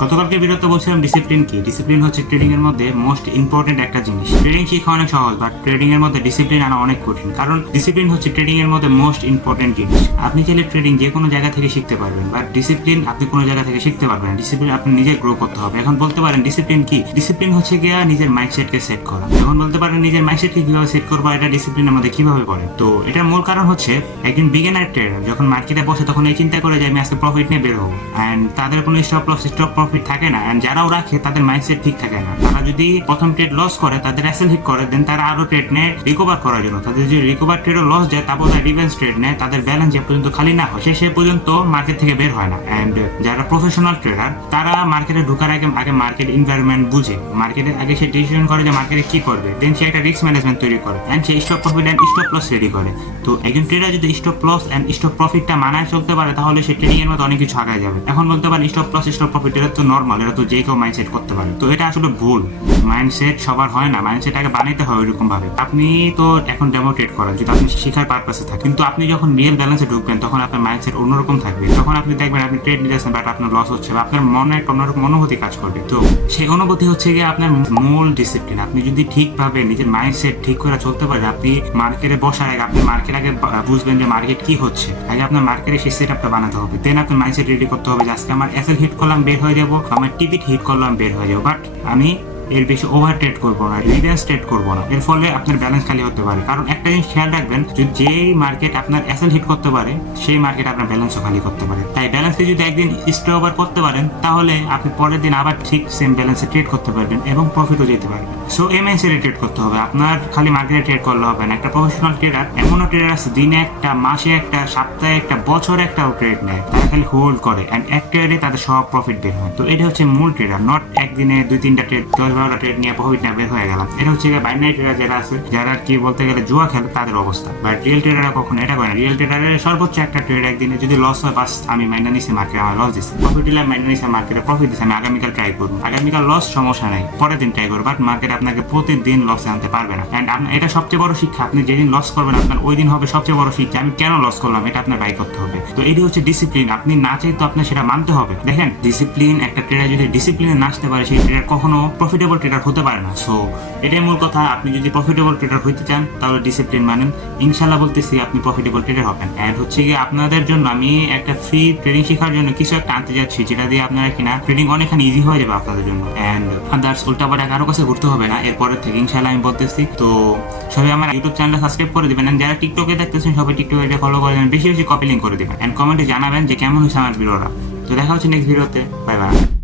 গতকালকে ভিডিওতে বলছিলাম ডিসিপ্লিন কি। ডিসিপ্লিন হচ্ছে ট্রেডিং এর মধ্যে মোস্ট ইম্পর্টেন্ট একটা জিনিস। ট্রেডিং শেখা অনেক সহজ, বাট ট্রেডিং এর মধ্যে ডিসিপ্লিন আনা অনেক কঠিন, কারণ ডিসিপ্লিন হচ্ছে ট্রেডিং এর মধ্যে মোস্ট ইম্পর্টেন্ট জিনিস। আপনি চাইলে ট্রেডিং যে কোনো জায়গা থেকে শিখতে পারবেন, বাট ডিসিপ্লিন আপনি কোনো জায়গা থেকে শিখতে পারবেন না। ডিসিপ্লিন আপনি নিজে গ্রো করতে হবে। এখন বলতে পারেন ডিসিপ্লিন কি? ডিসিপ্লিন হচ্ছে গিয়া নিজের মাইন্ডসেটকে সেট করা। এখন বলতে পারেন নিজের মাইন্ডসেটকে কিভাবে সেট করবো, এটা ডিসিপ্লিন আমাদের কিভাবে পড়ে। তো এটার মূল কারণ হচ্ছে একজন বিগিনার ট্রেডার যখন মার্কেটে বসে তখন এই চিন্তা করে যে আমি আজকে প্রফিট নিয়ে বের হবো, এন্ড তাদের কোনো স্টপ প্রফিট থাকে না। এন্ড যারাও রাখে তাদের মাইন্ডসেট ঠিক থাকে না। তারা যদি প্রথম ট্রেড লস করে, তাদের অ্যাসেল হিট করে, দেন তারা আরো ট্রেড নেয় রিকভার করার জন্য। তাদের যদি রিকভার ট্রেডও লস যায়, তারপর তারা রিভেন্স ট্রেড নেয়, তাদের ব্যালেন্স যে পর্যন্ত খালি না হয় সে পর্যন্ত মার্কেট থেকে বের হয় না। এন্ড যারা প্রফেশনাল ট্রেডার তারা মার্কেটে ঢোকার আগে মার্কেট এনভায়রনমেন্ট বুঝে, মার্কেটের আগে সে ডিসিশন করে যে মার্কেটে কি করবে, দেন সে একটা রিস্ক ম্যানেজমেন্ট তৈরি করে, এন্ড সে stop profit and stop loss ready করে। তো একজন ট্রেডার যদি স্টপ লস এন্ড স্টপ প্রফিটটা মানায় চলতে পারে, তাহলে সে ট্রেডিং এর মধ্যে অনেক কিছু আগায় যাবে। এখন বলতে পারেন স্টপ লস স্টপ প্রফিট এটা তো নর্মাল, এটা তো যে কেউ মাইন্ডসেট করতে পারে। তো এটা আসলে ভুল। মাইন্ডসেট সবার হয় না, মাইন্ডসেট আগে বানাইতে হয় ওইরকম ভাবে। আপনি তো এখন ডেমো ট্রেড করেন যদি আপনি শিখার পারপাসে থাকে, কিন্তু আপনি যখন রিয়েল ব্যালেন্সে ঢুকবেন তখন আপনার মাইন্ডসেট অন্যরকম থাকবে। তখন আপনি দেখবেন আপনি ট্রেড নিতেছেন বাট আপনার লস হচ্ছে, বা আপনার মনে একটা অন্যরকম অনুভূতি কাজ করবে। তো সেই অনুভূতি হচ্ছে গিয়ে আপনার মূল ডিসিপ্লিন। আপনি যদি ঠিকভাবে নিজের মাইন্ডসেট ঠিক করে চলতে পারেন, আপনি মার্কেটে বসার আগে আপনি মার্কেট আগে বুঝবেন যে মার্কেট কি হচ্ছে। আগে আপনার মার্কেটে সেই সেট আপটা বানাতে হবে, দেন আপনার মাইন্ডসেট রেডি করতে হবে যে আজকে আমার এসএল হিট করলাম বের হয়ে যাবো, আমার টিপিট হিট করলাম বের হয়ে যাবো, বাট আমি এর বেশি ওভার ট্রেড করবো না, রিভেন্স ট্রেড করবো না। এর ফলে আপনার ব্যালেন্স খালি হতে পারে। কারণ একটা জিনিস খেয়াল রাখবেন, যেই মার্কেট আপনার এসএল হিট করতে পারে সেই মার্কেট আপনার ব্যালেন্সও খালি করতে পারে। তাই ব্যালেন্সকে যদি একদিন স্টে ওভার করতে পারেন, তাহলে আপনি পরের দিন আবার ঠিক সেম ব্যালেন্সে ট্রেড করতে পারবেন এবং প্রফিটও যেতে পারবেন। সো এমএনসি ট্রেড করতে হবে, আপনার খালি মার্কেটে ট্রেড করলে হবে না। একটা প্রফেশনাল ট্রেডার এমনও ট্রেডার আছে দিনে একটা, মাসে একটা, সপ্তাহে একটা, বছরে একটাও ট্রেড নেয়। তারা খালি হোল্ড করে এন্ড এক ট্রেডে তাদের সব প্রফিট বের হয়। তো এটা হচ্ছে মূল ট্রেডার, নট একদিনে 2-3টা ট্রেড 10-12টা ট্রেড নিয়ে প্রফিট না বের হয়ে গেলাম। এটা হচ্ছে বাইনারি ট্রেডার যারা আছে, যারা কি বলতে গেলে জুয়া খেলে, তাদের অবস্থা। বাট রিয়েল ট্রেডাররা কখনো এটা করে না। রিয়েল ট্রেডারের সর্বোচ্চ একটা ট্রেড একদিনে যদি লস হয়, বাস আমি মাইনা নিছি মার্কেট আমার লস দিচ্ছে, প্রফিট দিলাম মাইনা নিছে মার্কেটে প্রফিট দিচ্ছে, আমি আগামীকাল ট্রাই করবো। আগামীকাল লস সমস্যা নাই, পরের দিন ট্রাই করবো, বাট মার্কেট আপনাকে প্রতিদিন লসে আনতে পারবে না। এন্ড এটা সবচেয়ে বড় শিক্ষা, আপনি যেদিন লস করবেন আপনার ওই দিন হবে সবচেয়ে বড় শিক্ষা আমি কেন লস করলাম, এটা আপনার বাই করতে হবে। তো এটি হচ্ছে ডিসিপ্লিন। আপনি না চাই তো আপনার সেটা মানতে হবে। দেখেন ডিসিপ্লিন, একটা ট্রেডার যদি ডিসিপ্লিনে না আসতে পারে, সেই ট্রেডার কখনো প্রফিটেবল ট্রেডার হতে পারে না। সো এটাই মূল কথা। আপনি যদি প্রফিটেবল ট্রেডার হইতে চান তাহলে ডিসিপ্লিন মানেন, ইনশাল্লাহ বলতেছি আপনি প্রফিটেবল ট্রেডার হবেন। এন্ড হচ্ছে গিয়ে আপনাদের জন্য আমি একটা ফ্রি ট্রেডিং শেখার জন্য কিছু একটা আনতে যাচ্ছি, যেটা দিয়ে আপনারা কিনা ট্রেডিং অনেকখানি ইজি হয়ে যাবে আপনাদের জন্য। এন্ড আদার্স উল্টাপাল্টা কারো কাছে ঘুরতে হবে না এরপরের থেকে, ইনশাল্লাহ আমি বলতেছি। তো সবাই আমার ইউটিউব চ্যানেলটা সাবস্ক্রাইব করে দিবেন, এন্ড যারা টিকটকে দেখতেছেন সবাই টিকটকে ফলো করে দেবেন, বেশি বেশি কপি লিঙ্ক করে দিবেন, এন্ড কমেন্টে জানাবেন যে কেমন হয়েছে আমার ভিডিওটা। তো দেখা হচ্ছে নেক্সট ভিডিওতে। Bye bye.